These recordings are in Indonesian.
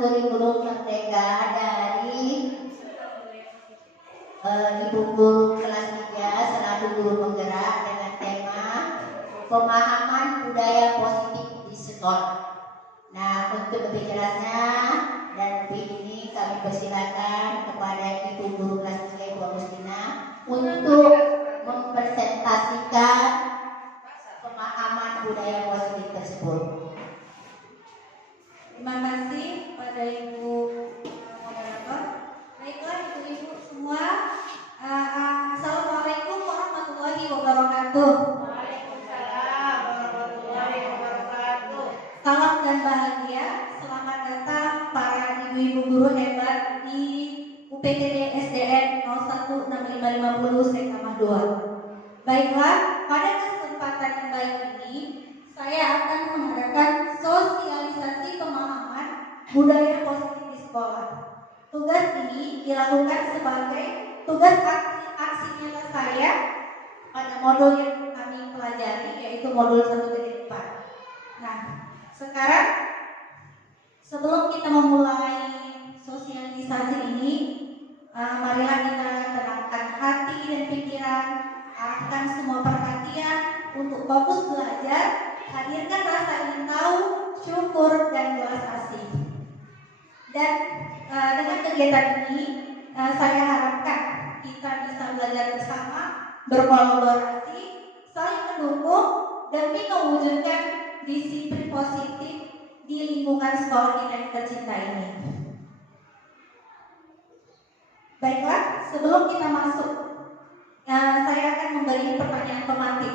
kurikulum merdeka dari Ibu Guru kelas 3 selaku guru penggerak dengan tema pemahaman budaya positif di sekolah. Nah, untuk lebih jelasnya dan lebih ini kami persilakan kepada Ibu Guru kelas 3 Ibu Agustina untuk mempresentasikan pemahaman budaya positif tersebut. Terima kasih pada Ibu moderator. Baiklah ibu-ibu semua, Assalamualaikum warahmatullahi wabarakatuh. Waalaikumsalam warahmatullahi wabarakatuh. Salam dan bahagia, selamat datang para ibu-ibu guru hebat di UPTD SDN 016550 Sekamah 2. Baiklah, pada kesempatan yang baik ini saya akan mengadakan sosialisasi pemahaman budaya positif di sekolah. Tugas ini dilakukan sebagai tugas aksi nyata saya pada modul yang kami pelajari, yaitu modul 1.4. Nah, sekarang sebelum kita memulai sosialisasi ini, marilah kita tenangkan hati dan pikiran, arahkan semua perhatian untuk fokus belajar, hadirkan rasa ingin tahu, syukur, dan belas asih. Dan dengan kegiatan ini, saya harapkan kita bisa belajar bersama, berkolaborasi, saling mendukung, demi mewujudkan disiplin positif di lingkungan sekolah kita yang tercinta ini. Baiklah, sebelum kita masuk, saya akan memberi pertanyaan pemantik.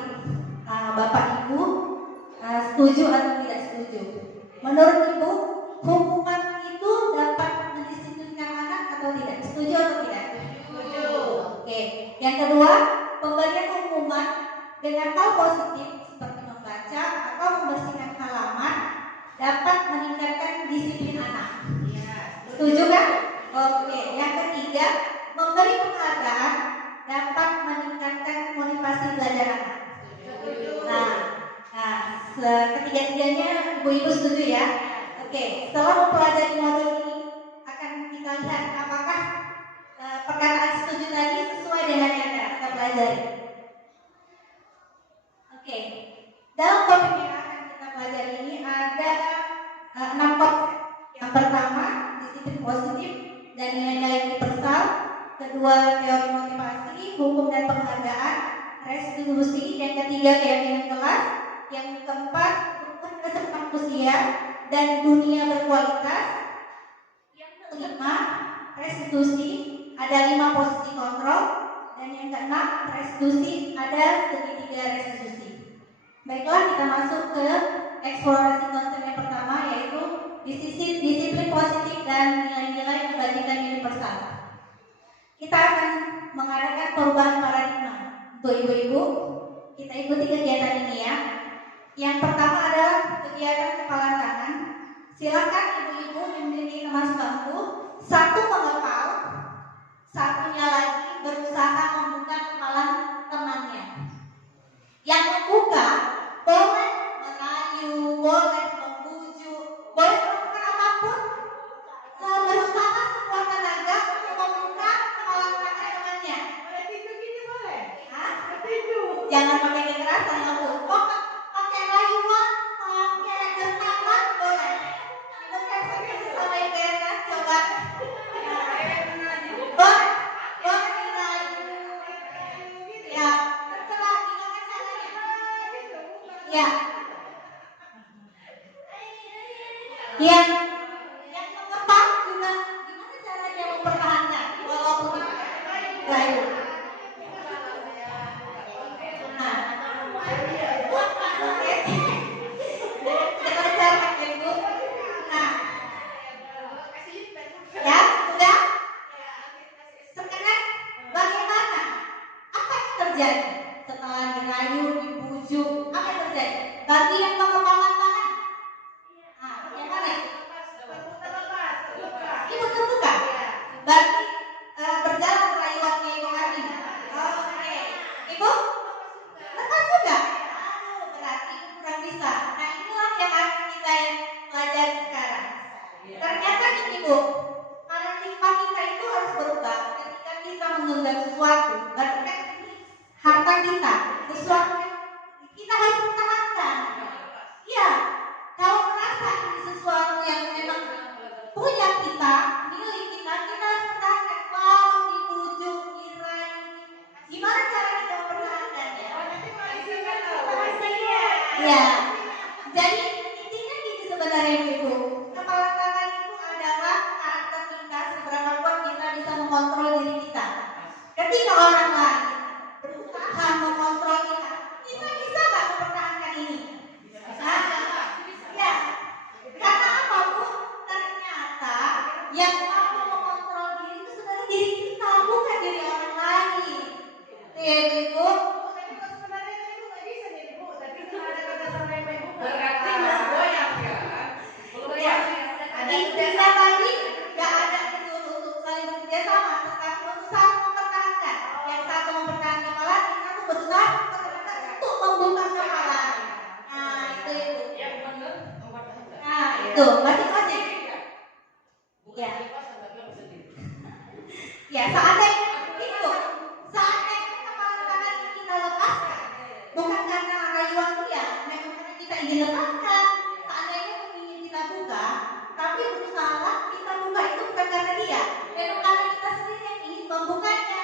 Bapak Ibu, setuju atau tidak setuju? Menurut Ibu, hukuman itu dapat mendisiplinkan anak atau tidak? Setuju atau tidak? Setuju. Oke. Yang kedua, pemberian hukuman dengan hal positif seperti membaca atau membersihkan halaman dapat meningkatkan disiplin anak. Setuju kan? Oke. Yang ketiga, memberi penghargaan dapat meningkatkan motivasi belajar anak. Nah, ketiga-tiganya ibu-ibu setuju ya? Oke, setelah mempelajari modul ini akan kita lihat apakah perkataan setuju tadi sesuai dengan yang kita pelajari. Oke, dalam topik yang akan kita pelajari ini ada 6 konsep. Yang pertama, disiplin positif dan nilai-nilai universal. Kedua, teori motivasi, hukum dan penghargaan, restitusi. Yang ketiga, keyakinan kelas. Yang keempat, rukun dasar manusia dan dunia berkualitas. Yang kelima, restitusi, ada 5 posisi kontrol. Dan yang keenam, restitusi, ada segitiga restitusi. Baiklah, kita masuk ke eksplorasi konsep yang pertama, yaitu disiplin positif dan nilai-nilai kebajikan universal. Kita akan mengadakan perubahan paradigma. Untuk ibu-ibu, kita ikuti kegiatan ini ya. Yang pertama adalah kegiatan kepalan tangan. Silakan ibu-ibu memiliki teman sebangku, satu mengepal, satunya lagi berusaha membuka kepalan temannya. Yang membuka boleh merayu, boleh membujuk, boleh melakukan apapun, berusaha sekuat tenaga untuk membuka kepalan tangan temannya. Boleh tidur gini boleh? Hah? Tidur. Jangan pakai kekerasan ya Bu. Pakai rayuan, pakai gertakan boleh. Ibu kan sama Ibu Erna coba. Boleh dirayu. Ya, terserah gimana caranya. Ya. Yang mengepal juga gimana caranya mempertahankan walaupun rayu. Nah, oke. Gimana caranya Ibu? Nah, ya sudah. Sekarang bagaimana? Apa yang terjadi setelah dirayu, dibujuk? Apa yang terjadi? Bagi yang mengepalan tangan. Nah, bagaimana? Ibu terbuka. Bagi berjalan rayuannya Ibu Karina. Oke. Ibu? Lepas juga. Aduh, berarti kurang bisa. Nah, inilah yang akan kita pelajari sekarang. Ternyata di Ibu, paradigma kita itu harus berubah. Ketika kita menggenggam sesuatu, berarti kan ini harta kita, sesuatu yang kita harus pertahankan. Iya, kalau merasa ini sesuatu yang memang punya kita, milik kita, kita harus pertahankan. Mau dibujuk, tirai, gimana cara kita mempertahankannya? Ya, jadi intinya gini sebenarnya Ibu, kepala tangan itu adalah karakter kita, seberapa kuat kita bisa mengontrol diri kita. Ketika orang lain berusaha mengontrol kita, kita bisa nggak mempertahankan ini? Nah, ya, karena apa Bu? Ternyata yang mampu mengontrol diri itu sebenarnya diri kita, bukan diri orang lain. Ya Ibu. Berarti masih goyang kan? Bisa tadi nggak ada disuruh untuk saling bekerja sama, tetapi berusaha mempertahankan. Yang satu mempertahankan kepala, yang satu berusaha mempertahankan untuk membuka kepala. Nah itu Ibu. Yang benar Nah itu masing-masing. Ya. Ya seandainya itu, seandainya kepala tangan ini kita lepaskan, bukan karena rayuan dia, memang karena kita ingin lepaskan. Seandainya ingin kita buka, tapi berusaha kita buka itu bukan karena dia, memang karena kita sendiri yang ingin membukanya.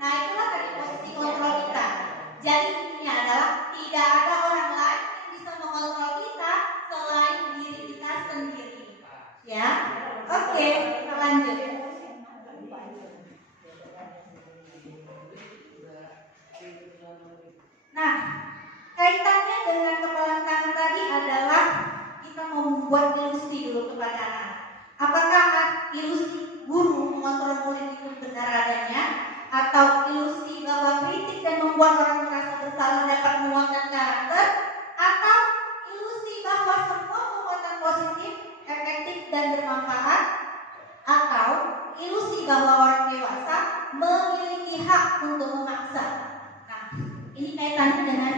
Nah itulah tadi posisi kontrol kita. Jadi intinya adalah tidak ada orang lain yang bisa mengontrol kita selain diri kita sendiri. Ya, oke, kita lanjut. Nah, kaitannya dengan kepala tangan tadi adalah kita mau membuat ilusi dulu kepada anak. Apakah ilusi guru mengontrol murid itu benar adanya, atau ilusi bahwa kritik dan membuat orang merasa bersalah dapat menguatkan karakter, atau ilusi bahwa semua penguatan positif, efektif dan bermanfaat, atau ilusi bahwa orang dewasa memiliki hak untuk memaksa. Nah, ini kaitannya dengan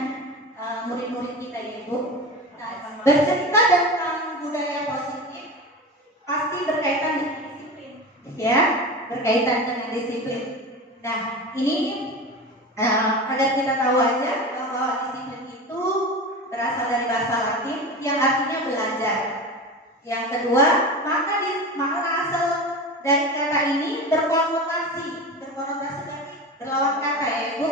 murid-murid kita ya Bu. Nah, bercerita tentang budaya positif pasti berkaitan dengan disiplin, ya, berkaitan dengan disiplin. Nah, ini agar kita tahu aja bahwa disiplin itu berasal dari bahasa Latin yang artinya belajar. Yang kedua, maka asal dari kata ini berkonotasi berarti berlawan kata ya Ibu.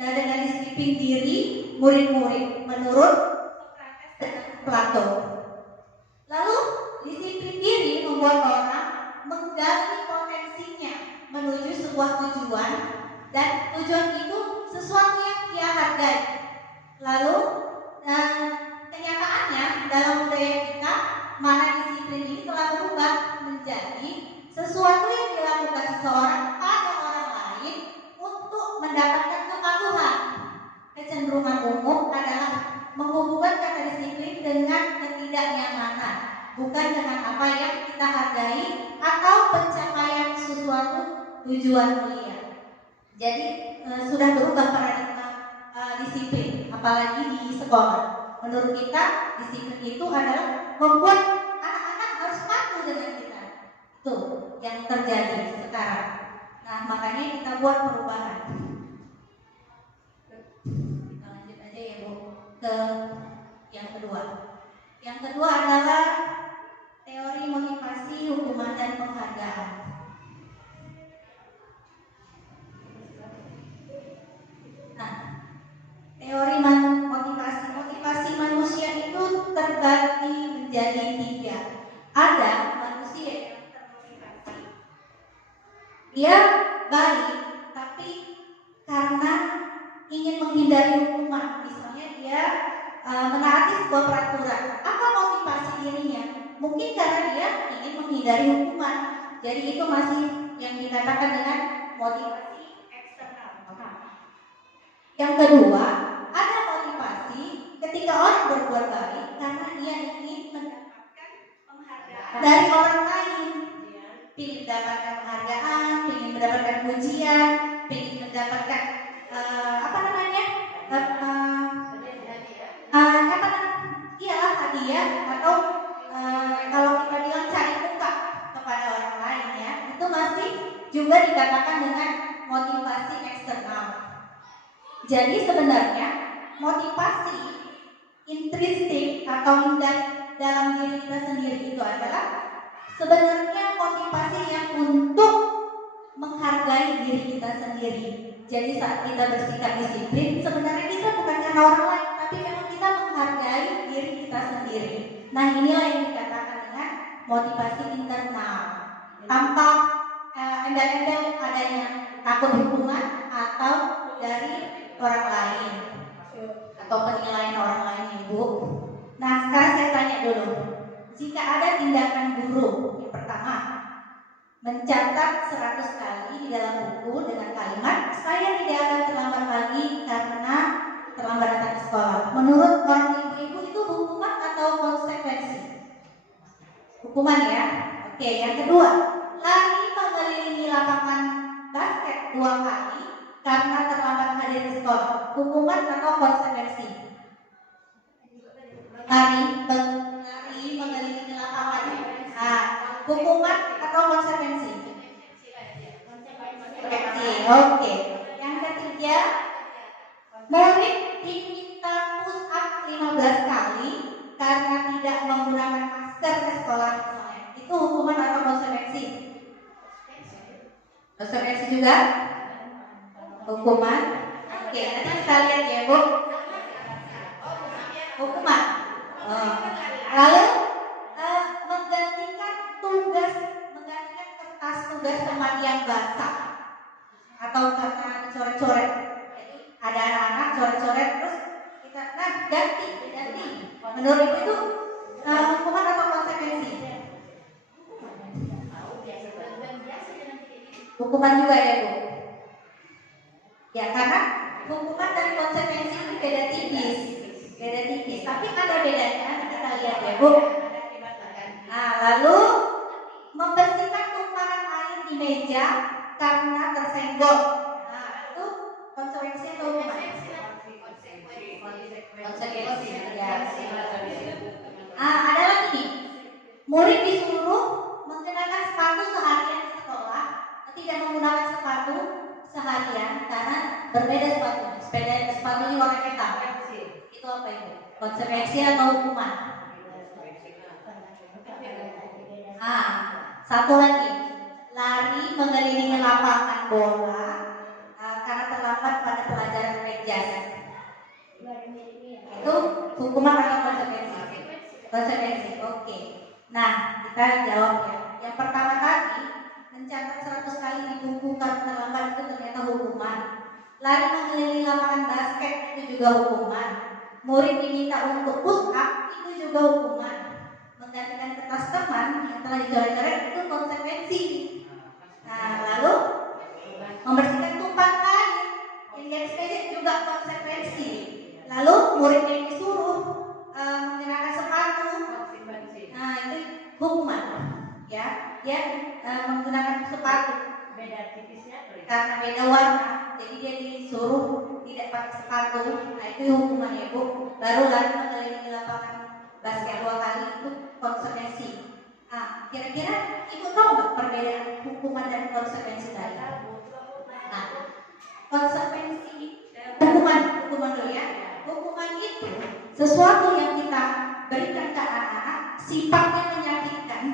Nah, dengan disiplin diri murid-murid menurut Sokrates dan Plato. Lalu disiplin diri membuat orang menggali potensinya menuju sebuah tujuan, dan tujuan itu sesuatu yang dia hargai. Lalu kenyataannya dalam budaya kita, mana disiplin ini telah berubah menjadi sesuatu yang dilakukan seseorang pada orang lain untuk mendapatkan kepatuhan. Kecenderungan umum adalah menghubungkan kata disiplin dengan ketidaknyamanan, bukan dengan apa yang kita hargai atau pencapaian sesuatu tujuan mulia. Jadi sudah berubah paradigma disiplin, apalagi di sekolah. Menurut kita disiplin itu adalah membuat anak-anak harus patuh dengan kita. Itu yang terjadi sekarang. Nah, makanya kita buat perubahan. Kita lanjut aja ya Bu ke yang kedua. Yang kedua adalah teori motivasi, hukuman dan penghargaan. Nah, teori motivasi manusia itu terbagi menjadi 3. Ada manusia yang termotivasi, dia baik tapi karena ingin menghindari hukuman. Misalnya dia menaati sebuah peraturan. Apa motivasi dirinya? Mungkin karena dia ingin menghindari hukuman. Jadi itu masih yang dikatakan dengan motivasi eksternal. Yang kedua, ada motivasi ketika orang berbuat baik karena dia ingin mendapatkan penghargaan dari orang lain. Ingin mendapatkan penghargaan, ingin mendapatkan pujian, ingin mendapatkan hadiah, atau kalau kita bilang cari muka kepada orang juga dikatakan dengan motivasi eksternal. Jadi sebenarnya motivasi intrinsik atau dalam diri kita sendiri itu adalah sebenarnya motivasi yang untuk menghargai diri kita sendiri. Jadi saat kita bersikap disiplin, sebenarnya kita bukan karena orang lain, tapi memang kita menghargai diri kita sendiri. Nah, inilah yang dikatakan dengan motivasi internal. Tanpa embel-embel adanya takut hukuman atau dari orang lain atau penilaian orang lain, Ibu. Nah, sekarang saya tanya dulu. Jika ada tindakan guru, yang pertama, mencatat 100 kali di dalam buku dengan kalimat saya tidak akan terlambat lagi karena terlambat datang ke sekolah. Menurut orang ibu-ibu itu hukuman atau konsekuensi? Hukuman ya. Oke, yang kedua, lari mengelilingi lapangan basket 2 kali karena terlambat hadir ke sekolah. Hukuman atau konsekuensi? Lari mengelilingi lapangan. Nah, hukuman atau konsekuensi? Oke. Yang ketiga, murid diminta push up 15 kali karena tidak menggunakan masker ke sekolah. Itu hukuman atau konsekuensi? Konsekuensi juga? Hukuman. Oke, nanti kita lihat ya, Bu. Hukuman. Lalu menggantikan kertas tugas teman yang basah atau karena coret-coret. Ada anak-anak coret-coret terus kita ganti. Menurut Ibu itu hukuman atau konsekuensi? Hukuman juga ya, Bu. Ya, karena hukuman dan konsekuensi itu beda tipis. Tapi ada bedanya, kita lihat ya, Bu. Nah, lalu membersihkan tumpahan air di meja karena tersenggol. Nah, itu konsekuensi atau hukuman? Konsekuensi. Ya. Ada lagi nih. Murid disuruh mengenakan sepatu seharian di sekolah, tidak menggunakan sepatu seharian karena berbeda sepatu. Sepatu ini warna hitam. Itu apa itu? Konsekuensi atau hukuman? Satu lagi, lari mengelilingi lapangan bola karena terlambat pada pelajaran mejas. Itu hukuman atau konsekuensi? Konsekuensi. Oke. Nah, kita jawab ya. Yang pertama tadi, mencatat 100 kali di buku karena terlambat itu ternyata hukuman. Lari mengelilingi lapangan basket itu juga hukuman. Murid diminta untuk push up itu juga hukuman. Menggantikan kertas teman yang telah dicoret-coret itu konsekuensi. Nah, lalu membersihkan tumpahan air yang di atas meja juga konsekuensi. Lalu murid yang disuruh mengenakan sepatu, nah itu hukuman, ya, menggunakan sepatu. Beda tipisnya karena beda warna, jadi dia disuruh tidak pakai sepatu. Nah itu hukuman ya, Bu. Baru lari mengelilingi lapangan basket 2 kali itu konsekuensi. Kira-kira Ibu tahu nggak perbedaan hukuman dan konsekuensi tadi? Nah, konsekuensi hukuman dulu ya. Hukuman itu sesuatu yang kita berikan ke anak-anak sifatnya menyakitkan,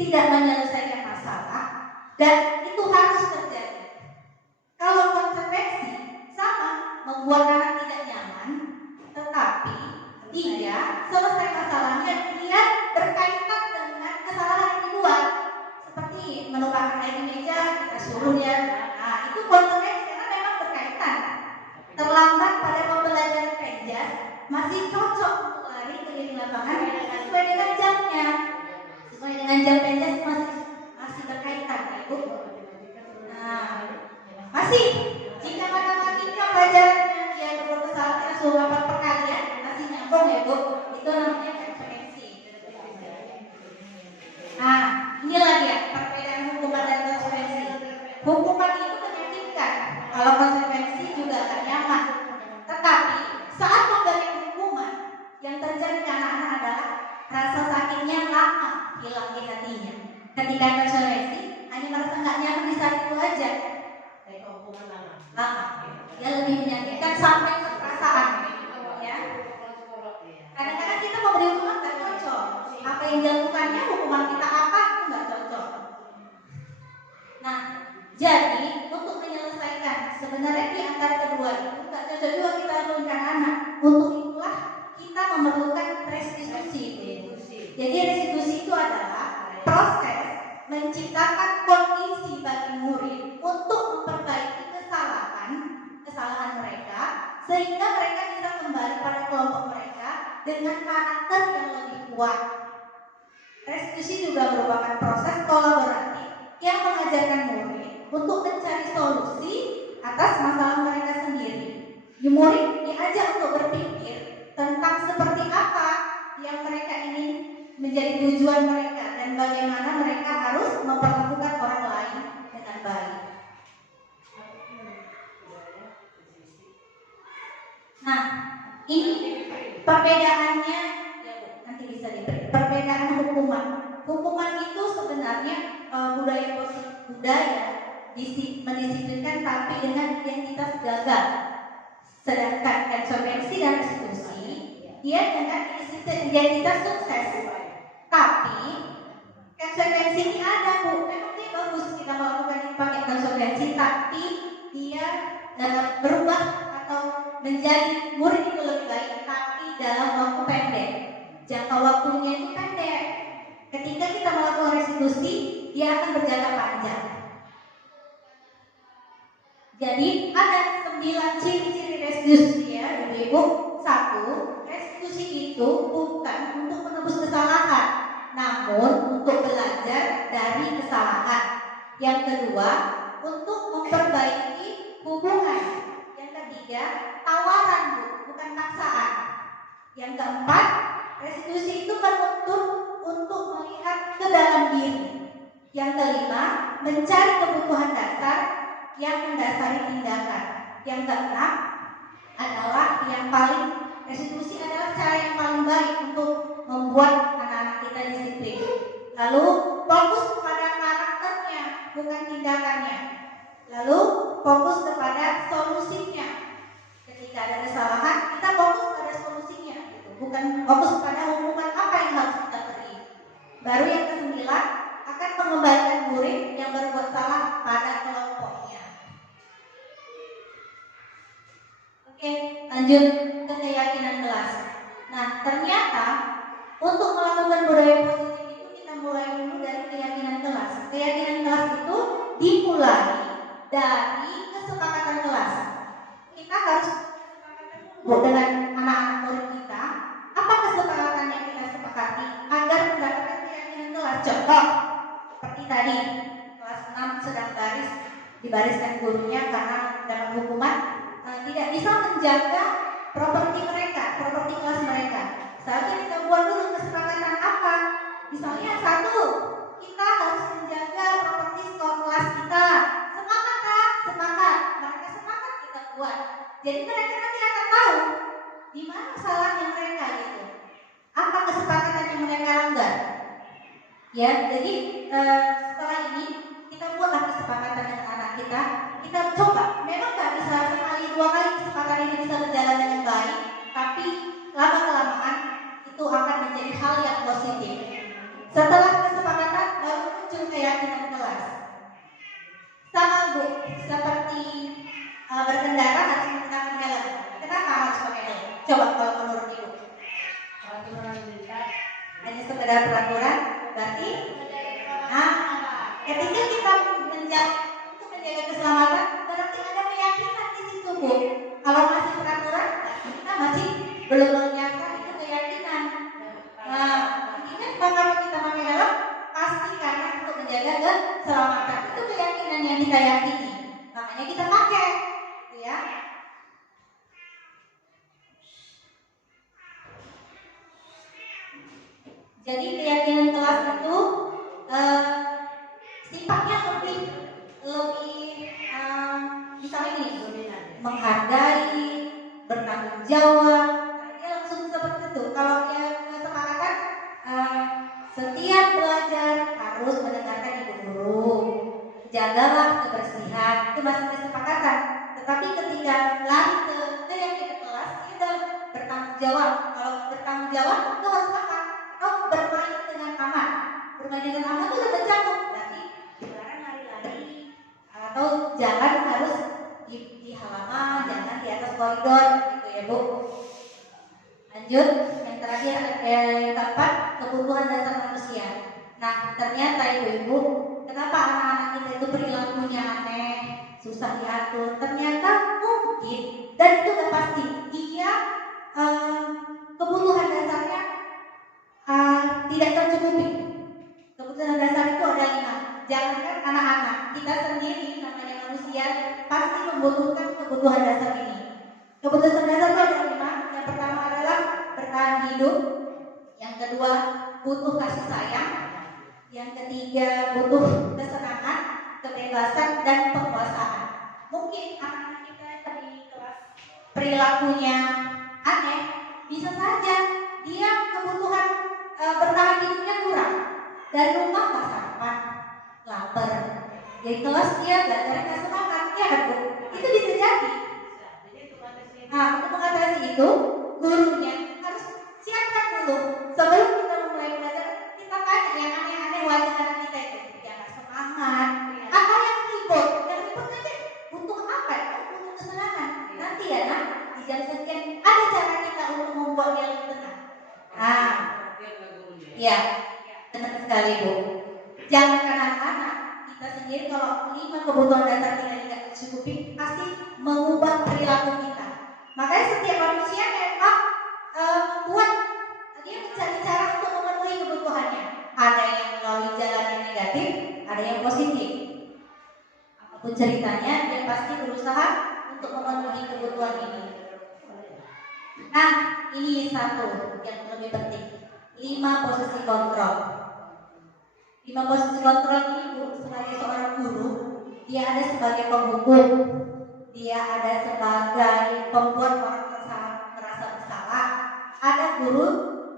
tidak menyelesaikan masalah, dan itu harus terjadi. Kalau konsekuensi sama, membuat anak tidak nyaman, tetapi dia selesai masalahnya, dia berkaitan dengan kesalahan yang dibuat. Seperti menumpahkan air di meja, kita suruh dia. Nah, itu konsekuensi karena memang berkaitan. Terlambat pada pembelajaran meja, masih cocok untuk lari keliling lapangan sesuai dengan jamnya. Sesuai dengan jam penjas masih berkaitan, Ibu. Nah, masih jika matematika pelajarannya dia perlu kesalahan suruh rapat perkalian masih nyambung ya, Bu. Itu namanya konsekuensi. Nah, ini lagi ya perbedaan hukuman dan konsekuensi. Hukuman itu menyakitkan, kalau konsekuensi juga akan nyaman. Tetapi saat memberikan hukuman, yang terjadi ke anak-anak adalah rasa sakitnya lama hilang di hatinya. Ketika konsekuensi hanya merasa nggak nyaman di saat itu aja. Dia lebih menyakitkan sampai ke perasaan. Ya. Kadang-kadang kita memberi hukuman nggak cocok. Apa yang dilakukannya, hukuman kita apa itu nggak cocok. Nah, jadi untuk menyelesaikan sebenarnya di antara kedua itu nggak cocok juga kita turunkan anak. Untuk itulah kita memerlukan restitusi. Jadi restitusi itu adalah proses menciptakan kondisi bagi murid untuk memperbaiki kesalahan mereka sehingga mereka bisa kembali pada kelompok mereka dengan karakter yang lebih kuat. Restitusi juga merupakan proses kolaboratif yang mengajarkan murid untuk mencari solusi atas masalah mereka sendiri. Murid diajak untuk berpikir tentang seperti apa yang mereka ingin menjadi tujuan mereka dan bagaimana mereka harus memperlakukan orang lain dengan baik. Nah, ini perbedaannya ya Bu, nanti bisa diberi. Perbedaan hukuman. Hukuman itu sebenarnya budaya mendisiplinkan tapi dengan identitas gagal. Sedangkan konsekuensi dan restitusi dia dengan identitas sukses. Tapi konsekuensi ini ada Bu. Memang dia bagus kita melakukan ini pakai konsekuensi, tapi dia berubah atau menjadi murid itu lebih baik, tapi dalam waktu pendek. Jangka waktunya itu pendek. Ketika kita melakukan restitusi, dia akan berjangka panjang. Jadi ada 9 ciri-ciri restitusi ya, Ibu. 1. Restitusi itu bukan untuk menebus kesalahan, namun untuk belajar dari kesalahan. Yang kedua, untuk memperbaiki hubungan. Yang ketiga, tawaran Bu, bukan paksaan. Yang keempat, restitusi itu menuntut untuk melihat ke dalam diri. Yang kelima, mencari kebutuhan dasar yang mendasari tindakan. Yang keenam adalah yang paling restitusi adalah cara yang paling baik untuk membuat anak-anak kita disiplin. Lalu fokus kepada karakternya, bukan tindakannya. Lalu fokus kepada solusinya. Ketika ada kesalahan, kita fokus pada solusinya, bukan fokus pada hukuman apa yang harus kita beri. Baru yang ke-9 akan mengembalikan murid yang berbuat salah pada kelompoknya. Oke, lanjut ke keyakinan kelas. Nah, ternyata untuk melakukan budaya positif itu kita mulai dulu dari keyakinan kelas. Keyakinan kelas itu dimulai dari kesepakatan kelas. Kita harus dengan anak-anak murid kita, apa kesepakatan yang kita sepakati agar mendapatkan keyakinan kelas. Contoh, seperti tadi, kelas 6 sedang dibariskan gurunya karena dapat hukuman tidak bisa menjaga properti mereka, properti kelas mereka. Seharusnya kita buat dulu kesepakatan apa. Misalnya 1, kita harus menjaga properti kelas kita. Sepakat kan? Sepakat. Mereka sepakat, kita buat. Jadi mereka nanti akan tahu di mana salahnya mereka gitu. Apa kesepakatan yang mereka langgar? Ya, jadi setelah ini kita buatlah kesepakatan dengan anak kita. Kita coba. Memang nggak bisa sekali 2 kali kesepakatan ini bisa berjalan dengan baik, tapi lama-kelamaan itu akan menjadi hal yang positif. Setelah kesepakatan baru muncul keyakinan kelas. Sama Bu, seperti berkendara harus menggunakan helm. Kenapa harus pakai helm? Coba kalau menurut Ibu. Hanya sekedar peraturan, berarti ketika kita menjaga keselamatan, berarti ada keyakinan di situ Bu. Kalau masih peraturan, kita masih belum menyatakan itu keyakinan. Ini kalau kita pakai helm, pasti karena untuk menjaga keselamatan. Itu keyakinan yang kita yakini. Makanya kita pakai, ya. Jadi keyakinan kelas itu sifatnya lebih misalnya gini, menghargai, bertanggung jawab. Dia langsung seperti itu. Kalau dia kesepakatan setiap belajar harus mendengarkan ibu guru, jagalah kebersihan, itu masih kesepakatan. Tetapi ketika lari ke yang kita kelas, kita bertanggung jawab. Kalau bertanggung jawab, itu harus apa? Atau bermain dengan aman. Bermain dengan aman itu udah mencakup. Berarti dilarang lari-lari atau jalan harus di halaman, jangan di atas koridor, gitu ya Bu. Lanjut, yang terakhir yang keempat, kebutuhan dasar manusia. Nah, ternyata ibu-ibu, kenapa anak-anak kita itu perilakunya aneh, susah diatur? Ternyata mungkin, dan itu udah pasti, dia kebutuhan dasarnya tidak tercukupi. Kebutuhan dasar itu ada 5. Jangankan anak-anak, kita sendiri namanya manusia pasti membutuhkan kebutuhan dasar ini. Kebutuhan dasar itu ada 5. Yang pertama adalah bertahan hidup. Yang kedua, butuh kasih sayang. Yang ketiga, butuh kesenangan, kebebasan, dan penguasaan. Mungkin anak-anak kita di kelas perilakunya aneh, bisa saja dia kebutuhan bertahan hidupnya kurang. Dari rumah nggak sarapan, lapar. Di kelas dia belajarnya nggak semangat, ya kan Bu? Itu bisa jadi. Nah, untuk mengatasi itu, gurunya harus siapkan dulu sebelum kita mulai belajar. Kita tanya yang aneh-aneh wajah anak kita itu, yang nggak semangat, apa yang ribut aja butuh apa? Butuh kesenangan. Nanti ya, nah di jam sekian ada cara kita untuk membuat dia lebih tenang. Nah, ya, benar sekali Bu. Jangan anak-anak, kita sendiri kalau 5 kebutuhan dasar kita tidak tercukupi, pasti mengubah perilaku kita. Makanya setiap manusia memang membuat dia mencari cara untuk memenuhi kebutuhannya. Ada yang melalui jalan yang negatif, ada yang positif. Apapun ceritanya, dia pasti berusaha untuk memenuhi kebutuhan ini. Nah, ini satu yang lebih penting. 5 posisi kontrol. 5 posisi kontrol ini Bu, sebagai seorang guru, dia ada sebagai penghukum, dia ada sebagai pembuat orang merasa bersalah. Ada guru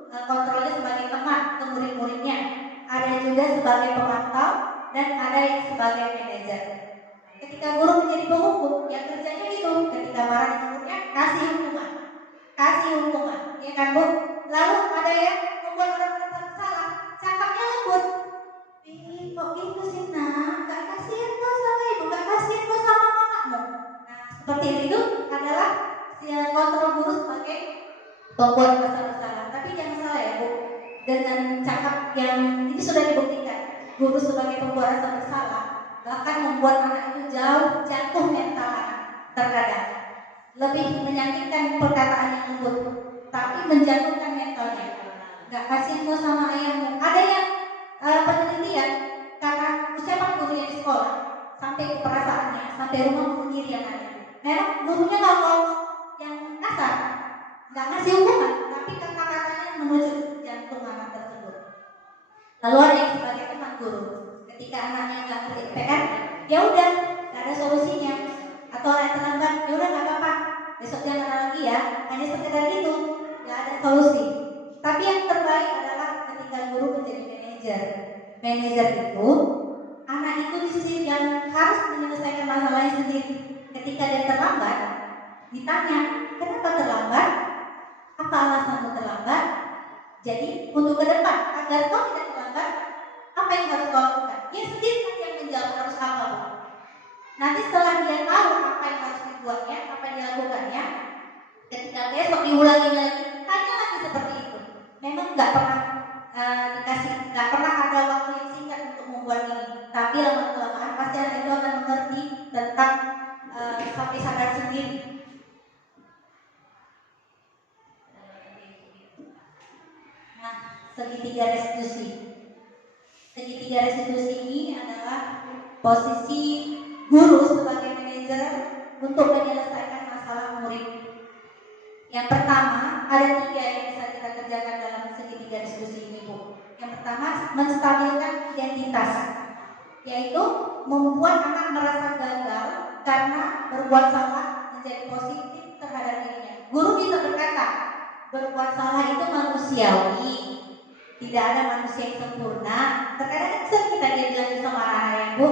kontrolnya sebagai teman ke murid-muridnya, ada juga sebagai pemantau, dan ada yang sebagai manajer. Ketika guru menjadi penghukum, yang kerjanya itu ketika marah muridnya kasih hukuman, ya kan Bu? Lalu ada yang membuat orang merasa bersalah, cakapnya lembut. Kok gitu sih nak? Gak kasihan kok sama ibu, gak kasihan kok sama mamamu. Nah, seperti itu adalah kontrol guru sebagai pembuat merasa bersalah. Tapi jangan salah ya Bu, dengan cakap yang ini sudah dibuktikan, guru sebagai pembuat rasa bersalah bahkan membuat anak itu jatuh mental anak. Terkadang lebih menyakitkan perkataan yang lembut, tapi menjatuhkan mentalnya. Gak kasihan kok sama ayahmu. Ada yang penelitian karena ucapan gurunya di sekolah sampai ke perasaannya, sampai rumah bunuh diri anaknya. Memang gurunya nggak mau yang kasar, nggak ngasih hukuman, tapi kata-katanya menuju jantung anak tersebut. Lalu ada yang sebagai teman guru, ketika anaknya nggak ngerti PR, ya udah, nggak ada solusinya. Atau yang terlambat, ya udah nggak apa-apa, besok jangan lagi ya, hanya sekedar itu, nggak ada solusi. Tapi yang terbaik adalah ketika guru menjadi manajer. Manajer itu anak itu di sini yang harus menyelesaikan masalahnya sendiri. Ketika dia terlambat, ditanya, kenapa terlambat? Apa alasanmu terlambat? Jadi untuk ke depan agar kau tidak terlambat, apa yang harus kau lakukan? Dia sendiri yang menjawab harus apa. Nanti setelah dia tahu apa yang harus dibuatnya, apa yang dilakukannya, ketika besok diulangi lagi, tanya lagi seperti itu. Memang nggak pernah nggak pernah ada waktu yang singkat untuk membuat ini. Tapi lama-kelamaan pasti anak itu akan mengerti tentang sampai sadar sendiri. Nah, segitiga restitusi. Segitiga restitusi ini adalah posisi guru sebagai manajer untuk menyelesaikan masalah murid. Yang pertama, ada 3 yang bisa kita kerjakan dalam segitiga restitusi ini Bu. Yang pertama, menstabilkan identitas, yaitu membuat anak merasa gagal karena berbuat salah menjadi positif terhadap dirinya. Guru bisa berkata, berbuat salah itu manusiawi, tidak ada manusia yang sempurna. Terkadang sering kita dibilang sama anak-anak yang Bu,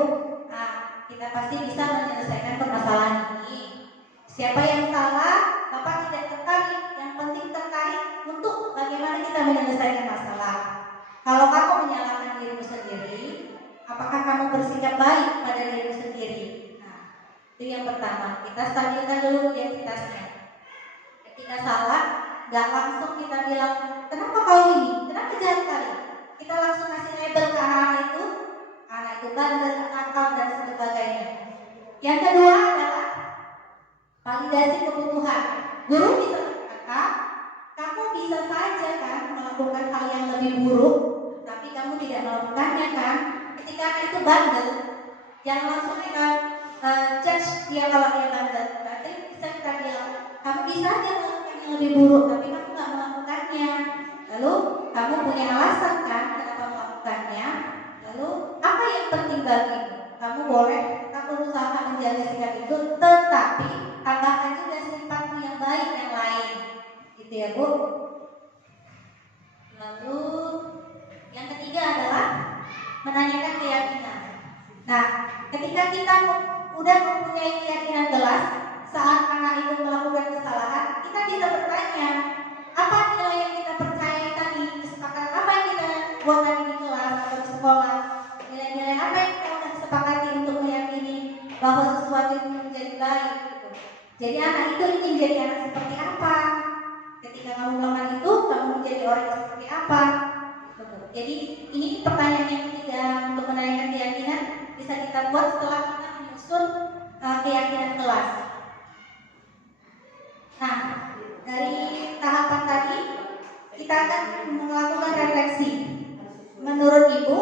nah, pasti bisa menyelesaikan permasalahan ini. Siapa yang salah, Bapak tidak tertarik. Yang penting tertarik untuk bagaimana kita menyelesaikan masalah. Kalau kamu menyalahkan dirimu sendiri, apakah kamu bersikap baik pada dirimu sendiri? Nah, itu yang pertama. Kita stabilkan dulu identitasnya. Ketika salah, gak langsung kita bilang, kenapa kau ini? Kenapa jahat kali? Kita langsung kasih label ke anak itu bandel, nakal, dan sebagainya. Yang kedua adalah validasi kebutuhan. Guru bisa berkata, kamu bisa saja kan melakukan hal yang lebih buruk, tapi kamu tidak melakukannya kan? Ketika anak itu bandel, jangan langsung kita judge dia kalau dia bandel. Berarti bisa kita bilang, kamu bisa aja melakukan yang lebih buruk, tapi kamu nggak melakukannya. Lalu kamu punya alasan kan kenapa melakukannya? Lalu apa yang penting bagimu? Kamu boleh tetap berusaha menjaga sikap itu, tetapi tambahkan juga sifatmu yang baik yang lain, gitu ya Bu. Lalu yang ketiga adalah menanyakan keyakinan. Nah, ketika kita udah mempunyai keyakinan jelas saat anak itu melakukan kesalahan, kita bisa bertanya, apa nilai yang kita percayai tadi, kesepakatan apa yang kita buat tadi di kelas atau di sekolah, nilai-nilai apa yang kita sudah sepakati untuk meyakini bahwa sesuatu itu menjadi baik gitu. Jadi anak itu ingin jadi anak seperti apa? Ketika kamu melakukan itu, kamu menjadi orang yang seperti apa? Gitu. Jadi ini pertanyaan yang ketiga untuk menanyakan keyakinan bisa kita buat setelah kita menyusun keyakinan kelas. Nah, dari tahapan tadi kita akan melakukan refleksi. Menurut Ibu,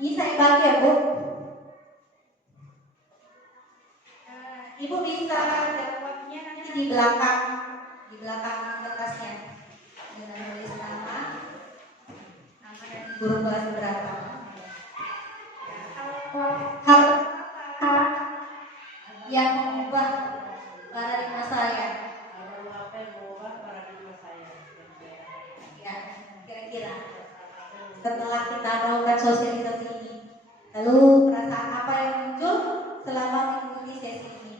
ini saya bagi ya Bu. Ibu bisa jawabnya nanti di belakang kertasnya dengan menulis nama dan guru kelas berapa. Hal yang mengubah paradigma saya. Ya, kira-kira setelah kita melakukan sosialisasi ini, lalu perasaan apa yang muncul selama mengikuti sesi ini,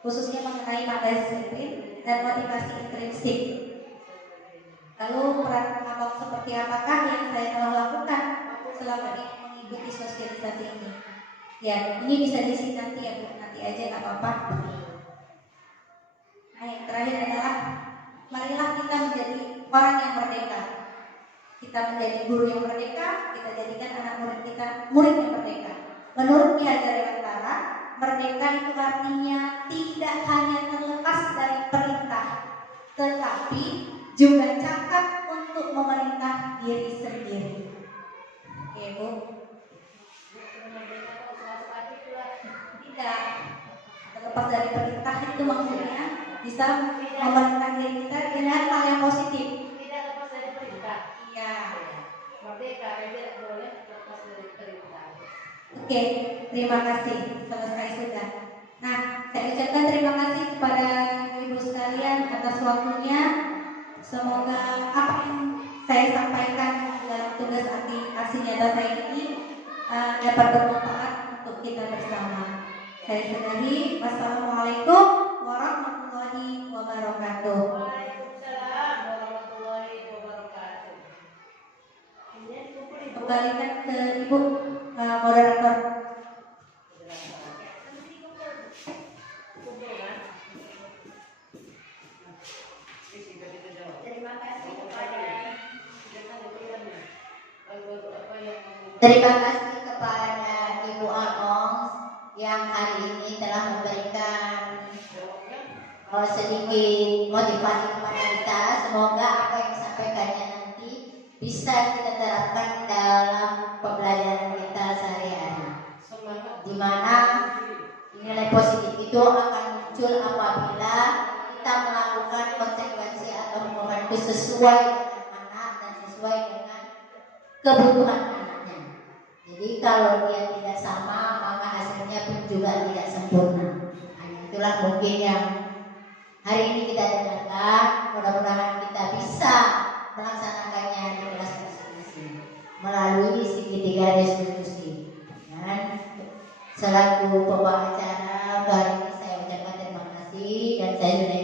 khususnya mengenai materi disiplin dan motivasi intrinsik. Lalu peran abang seperti apakah yang saya telah lakukan selama ini mengikuti sosialisasi ini? Ya, ini bisa diisi nanti ya Bu, nanti aja nggak apa-apa. Nah, yang terakhir adalah marilah kita menjadi orang yang merdeka. Kita menjadi guru yang merdeka, kita jadikan anak murid kita murid yang merdeka. Menurut Ki Hajar Dewantara, merdeka itu artinya tidak hanya terlepas dari perintah, tetapi juga cakap untuk memerintah diri sendiri. Oke Bu? Tidak terlepas dari perintah itu maksudnya bisa memerintah diri kita dengan hal yang positif. Tidak lepas dari perintah. Iya. Merdeka tidak boleh lepas dari perintah. Oke, terima kasih. Selesai sudah. Nah, saya ucapkan terima kasih kepada Ibu sekalian atas waktunya. Semoga apa yang saya sampaikan dalam tugas aksi nyata saya ini dapat bermanfaat untuk kita bersama. Saya sudahi. Wassalamualaikum warahmatullahi wabarakatuh. Waalaikumsalam warahmatullahi wabarakatuh. Kembalikan ke Ibu moderator. Terima kasih kepada Ibu Anong yang hari ini telah memberikan sedikit motivasi kepada kita. Semoga apa yang disampaikannya nanti bisa kita terapkan dalam pembelajaran kita sehari-hari, di mana nilai positif itu akan muncul apabila kita melakukan konsekuensi atau hukuman itu sesuai dengan anak dan sesuai dengan kebutuhan anaknya. Jadi kalau dia tidak sama, maka hasilnya pun juga tidak sempurna. Itulah mungkin yang hari ini kita dengarkan. Mudah-mudahan kita bisa melaksanakannya di kelas masing-masing melalui segitiga diskusi. Dan Selaku pembawa acara, kali ini saya ucapkan terima kasih dan saya sudah